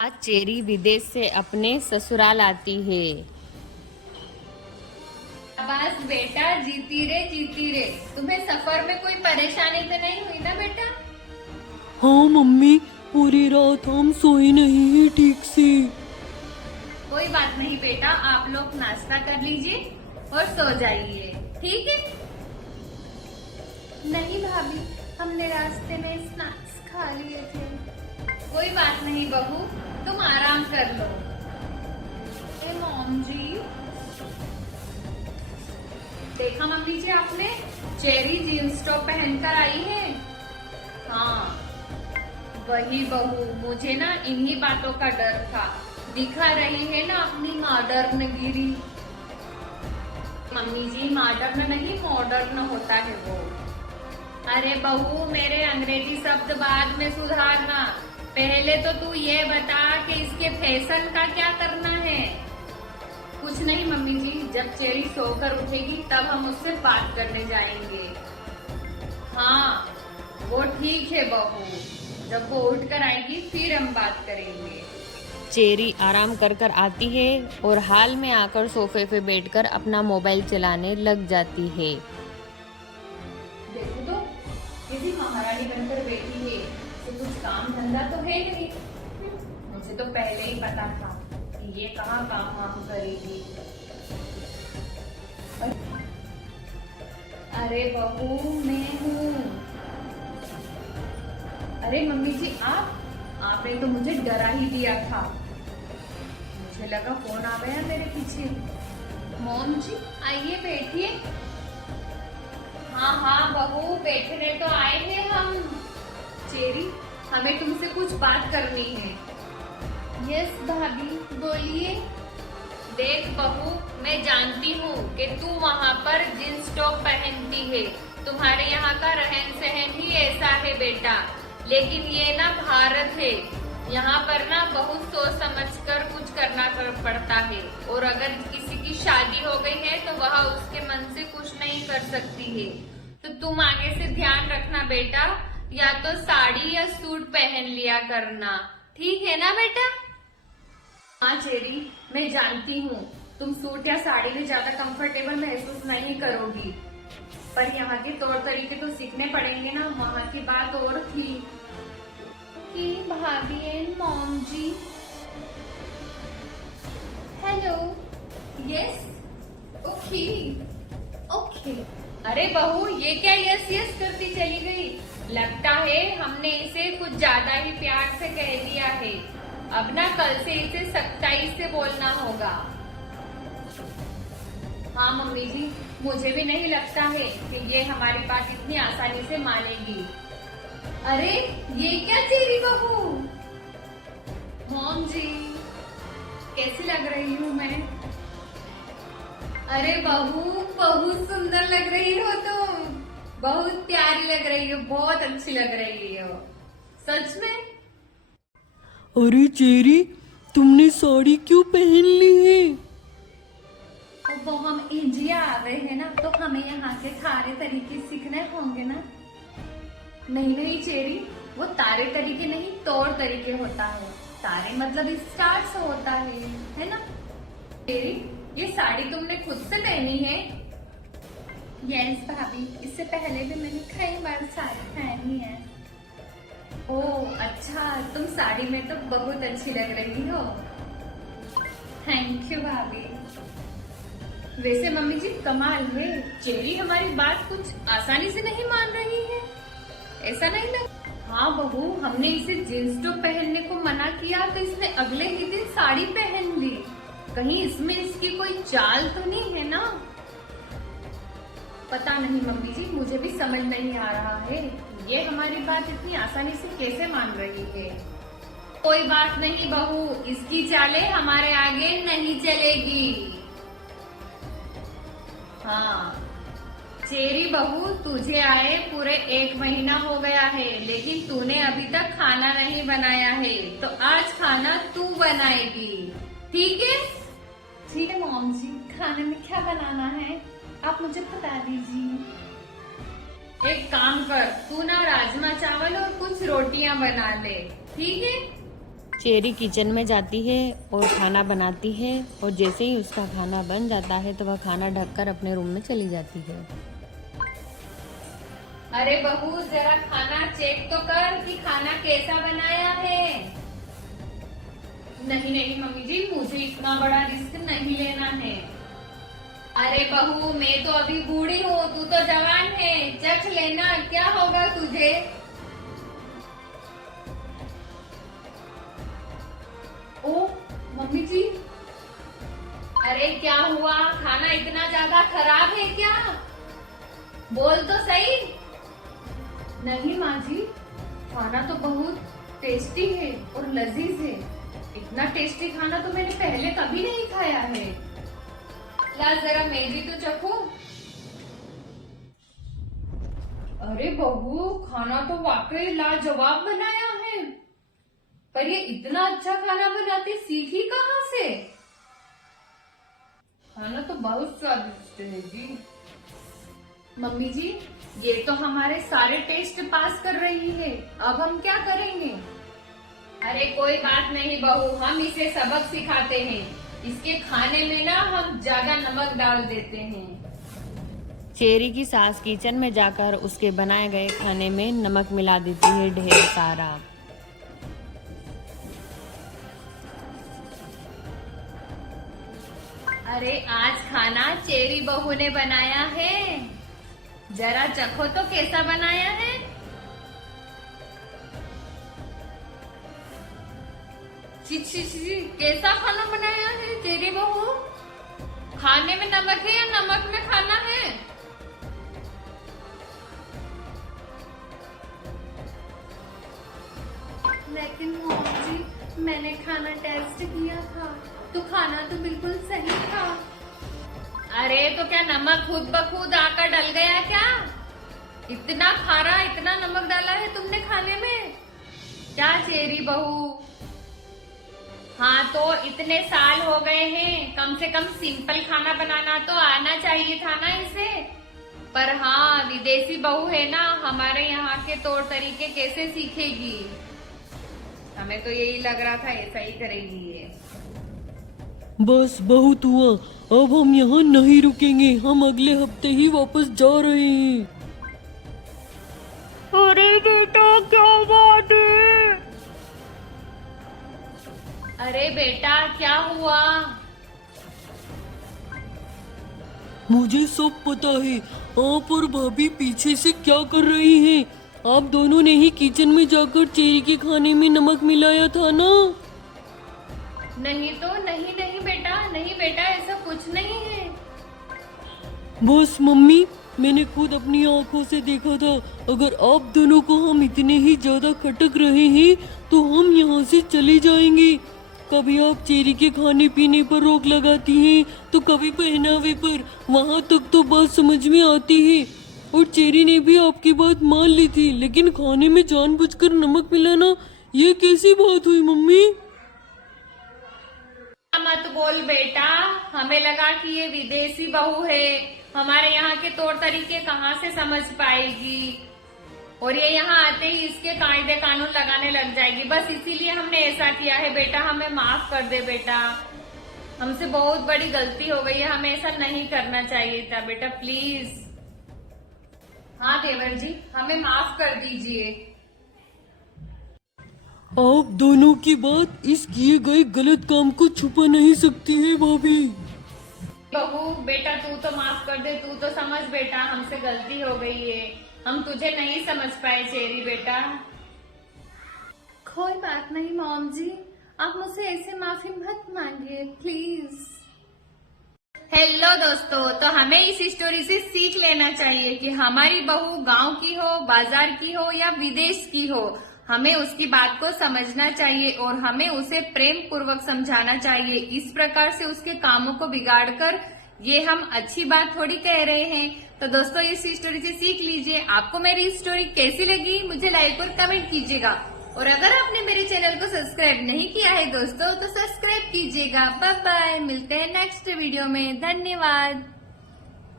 आज चेरी विदेश से अपने ससुराल आती है। बस बेटा, जीती रे। तुम्हें सफर में कोई परेशानी तो नहीं हुई ना बेटा? हाँ मम्मी, पूरी रात हम सोए नहीं है ठीक से। कोई बात नहीं बेटा, आप लोग नाश्ता कर लीजिए और सो जाइए, ठीक है? नहीं भाभी, हमने रास्ते में स्नैक्स खा लिए थे। कोई बात नहीं बहू, तुम आराम कर लो। ए मॉम जी, देखा मम्मी जी आपने चेरी जींस टॉप पहनकर आई है। हाँ वही बहू, मुझे ना इन्हीं बातों का डर था। दिखा रही है ना अपनी मॉडर्न गिरी। मम्मी जी मॉडर्न नहीं, मॉडर्न होता है वो। अरे बहू, मेरे अंग्रेजी शब्द बाद में सुधारना। पहले तो तू ये बता कि इसके फैशन का क्या करना है। कुछ नहीं मम्मी जी, जब चेरी सोकर उठेगी तब हम उससे बात करने जाएंगे। हाँ वो ठीक है बहू, जब वो उठकर आएगी फिर हम बात करेंगे। चेरी आराम कर कर आती है और हाल में आकर सोफे पे बैठकर अपना मोबाइल चलाने लग जाती है। देखो तो किसी महारानी बनकर बैठी है, तो कुछ काम धंधा तो है नहीं। मुझे तो पहले ही पता था कि ये कहाँ काम वाम करेगी। अरे बहू, मैं हूँ। अरे मम्मी जी, आपने तो मुझे डरा ही दिया था। मुझे लगा फोन आ गया मेरे पीछे। मॉम जी आइए बैठिए। हाँ हाँ बहू, बैठने तो आए हैं हम। चेरी, हमें तुमसे कुछ बात करनी है। यस भाभी, बोलिए। देख बहू, मैं जानती हूँ कि तू वहाँ पर जींस टॉप पहनती है, तुम्हारे यहाँ का रहन सहन ही ऐसा है बेटा। लेकिन ये ना भारत है, यहाँ पर ना बहुत सोच समझ कर कुछ करना पड़ता है। और अगर किसी की शादी हो गई है तो वह उसके मन से कुछ नहीं कर सकती है। तो तुम आगे से ध्यान रखना बेटा, या तो साड़ी या सूट पहन लिया करना, ठीक है ना बेटा? हाँ चेरी, मैं जानती हूँ तुम सूट या साड़ी में ज्यादा कंफर्टेबल महसूस नहीं करोगी, पर यहाँ के तौर तरीके तो सीखने पड़ेंगे ना। वहाँ की बात और थी कि भाभी and mom ji. Hello. Yes. Okay okay. अरे बहू, ये क्या यस यस करती चली गई? लगता है हमने इसे कुछ ज्यादा ही प्यार से कह दिया है। अब ना कल से इसे सख्ताई से बोलना होगा। हाँ मम्मी जी, मुझे भी नहीं लगता है कि ये हमारी बात इतनी आसानी से मानेगी। अरे ये क्या चेरी बहू? मॉम जी, कैसी लग रही हूँ मैं? अरे बहू, बहुत सुंदर लग रही हो तुम। बहुत प्यारी लग रही हो, बहुत अच्छी लग रही हो सच में। अरे चेरी, तुमने साड़ी क्यों पहन ली है? वो हम इंडिया आ गए हैं ना, तो हमें यहाँ के सारे तरीके सीखने होंगे ना। नहीं नहीं चेरी, वो तारे तरीके नहीं, तौर तरीके होता है। तारे मतलब स्टार से होता है ना? चेरी, ये साड़ी तुमने खुद से पहनी है? यस भाभी, इससे पहले भी मैंने कई बार साड़ी पहनी है। ओह अच्छा, तुम साड़ी में तो बहुत अच्छी लग रही हो। थैंक यू भाभी। वैसे मम्मी जी कमाल है, चेरी हमारी बात कुछ आसानी से नहीं मान रही है, ऐसा नहीं लगा? हाँ बहू, हमने इसे जींस टॉप पहनने को मना किया तो इसने अगले ही दिन साड़ी पहन ली। कहीं इसमें इसकी कोई चाल तो नहीं है ना? पता नहीं मम्मी जी, मुझे भी समझ नहीं आ रहा है, ये हमारी बात इतनी आसानी से कैसे मान रही है। कोई बात नहीं बहू, इसकी चालें हमारे आगे नहीं चलेगी। हाँ चेरी बहू, तुझे आए पूरे 1 महीना हो गया है, लेकिन तूने अभी तक खाना नहीं बनाया है, तो आज खाना तू बनाएगी, ठीक है? ठीक है मॉम जी, खाने में क्या बनाना है आप मुझे बता दीजिए। एक काम कर, तू ना राजमा चावल और कुछ रोटियां बना ले, ठीक है? चेरी किचन में जाती है और खाना बनाती है और जैसे ही उसका खाना बन जाता है तो वह खाना ढककर अपने रूम में चली जाती है। अरे बहू जरा खाना चेक तो कर कि खाना कैसा बनाया है। नहीं नहीं मम्मी जी, मुझे इतना बड़ा रिस्क नहीं लेना है। अरे बहू मैं तो अभी बूढ़ी हूँ, तू तो जवान है, चख लेना, क्या होगा तुझे। ओ मम्मी जी, अरे क्या हुआ, खाना इतना ज्यादा खराब है क्या? बोल तो सही। नहीं माँ जी, खाना तो बहुत टेस्टी है और लजीज है। इतना टेस्टी खाना तो मैंने पहले कभी नहीं खाया है। ला जरा मैं भी तो चखूं। अरे बहू खाना तो वाकई लाजवाब बनाया है, पर ये इतना अच्छा खाना बनाती सीखी कहाँ से? खाना तो बहुत स्वादिष्ट है जी। मम्मी जी ये तो हमारे सारे टेस्ट पास कर रही है, अब हम क्या करेंगे? अरे कोई बात नहीं बहू, हम इसे सबक सिखाते हैं। इसके खाने में ना हम ज्यादा नमक डाल देते हैं। चेरी की सास किचन में जाकर उसके बनाए गए खाने में नमक मिला देती है ढेर सारा। अरे आज खाना चेरी बहू ने बनाया है, जरा चखो तो कैसा बनाया है। ची ची ची, कैसा खाना बनाया है चेरी बहू? खाने में नमक है या नमक में खाना है? लेकिन मॉम जी मैंने खाना टेस्ट किया था तो खाना तो बिल्कुल सही था। अरे तो क्या नमक खुद ब खुद आकर डल गया क्या? इतना खारा, इतना नमक डाला है तुमने खाने में क्या चेरी बहू? हाँ तो इतने साल हो गए हैं, कम से कम सिंपल खाना बनाना तो आना चाहिए था ना इसे। पर हाँ विदेशी बहू है ना, हमारे यहाँ के तौर तरीके कैसे सीखेगी? हमें तो यही लग रहा था ऐसा ही करेगी ये। बस बहुत हुआ, अब हम यहाँ नहीं रुकेंगे, हम अगले हफ्ते ही वापस जा रहे हैं। अरे बेटा क्या बात है? अरे बेटा क्या हुआ? मुझे सब पता है, आप और भाभी पीछे से क्या कर रही हैं। आप दोनों ने ही किचन में जाकर चेरी के खाने में नमक मिलाया था ना? नहीं तो नहीं नहीं बेटा ऐसा कुछ नहीं है। बस मम्मी, मैंने खुद अपनी आंखों से देखा था। अगर आप दोनों को हम इतने ही ज्यादा खटक रहे हैं तो हम यहाँ से चले जाएंगे। कभी आप चेरी के खाने पीने पर रोक लगाती हैं तो कभी पहनावे पर, वहाँ तक तो बात समझ में आती है। और चेरी ने भी आपकी बात मान ली थी, लेकिन खाने में जानबूझकर नमक मिलाना ये कैसी बात हुई मम्मी? मत बोल बेटा, हमें लगा कि ये विदेशी बहू है, हमारे यहाँ के तौर तरीके कहाँ से समझ पाएगी और ये यहाँ आते ही इसके कायदे कानून लगाने लग जाएगी। बस इसीलिए हमने ऐसा किया है बेटा, हमें माफ कर दे बेटा, हमसे बहुत बड़ी गलती हो गई है, हमें ऐसा नहीं करना चाहिए था बेटा, प्लीज। हाँ देवर जी हमें माफ कर दीजिए। आप दोनों की बात इस किए गए गलत काम को छुपा नहीं सकती है भाभी। बहू बेटा तू तो माफ कर दे, तू तो समझ बेटा, हमसे गलती हो गई है, हम तुझे नहीं समझ पाए चेरी बेटा। कोई बात नहीं मॉम जी, आप मुझसे ऐसे माफी मत मांगिए प्लीज। हेलो दोस्तों, तो हमें इस स्टोरी से सीख लेना चाहिए कि हमारी बहू गांव की हो, बाजार की हो या विदेश की हो, हमें उसकी बात को समझना चाहिए और हमें उसे प्रेम पूर्वक समझाना चाहिए। इस प्रकार से उसके कामों को बिगाड़कर ये हम अच्छी बात थोड़ी कह रहे हैं। तो दोस्तों इस स्टोरी से सीख लीजिए। आपको मेरी स्टोरी कैसी लगी मुझे लाइक और कमेंट कीजिएगा, और अगर आपने मेरे चैनल को सब्सक्राइब नहीं किया है दोस्तों तो सब्सक्राइब कीजिएगा। बाय बाय, मिलते हैं नेक्स्ट वीडियो में, धन्यवाद।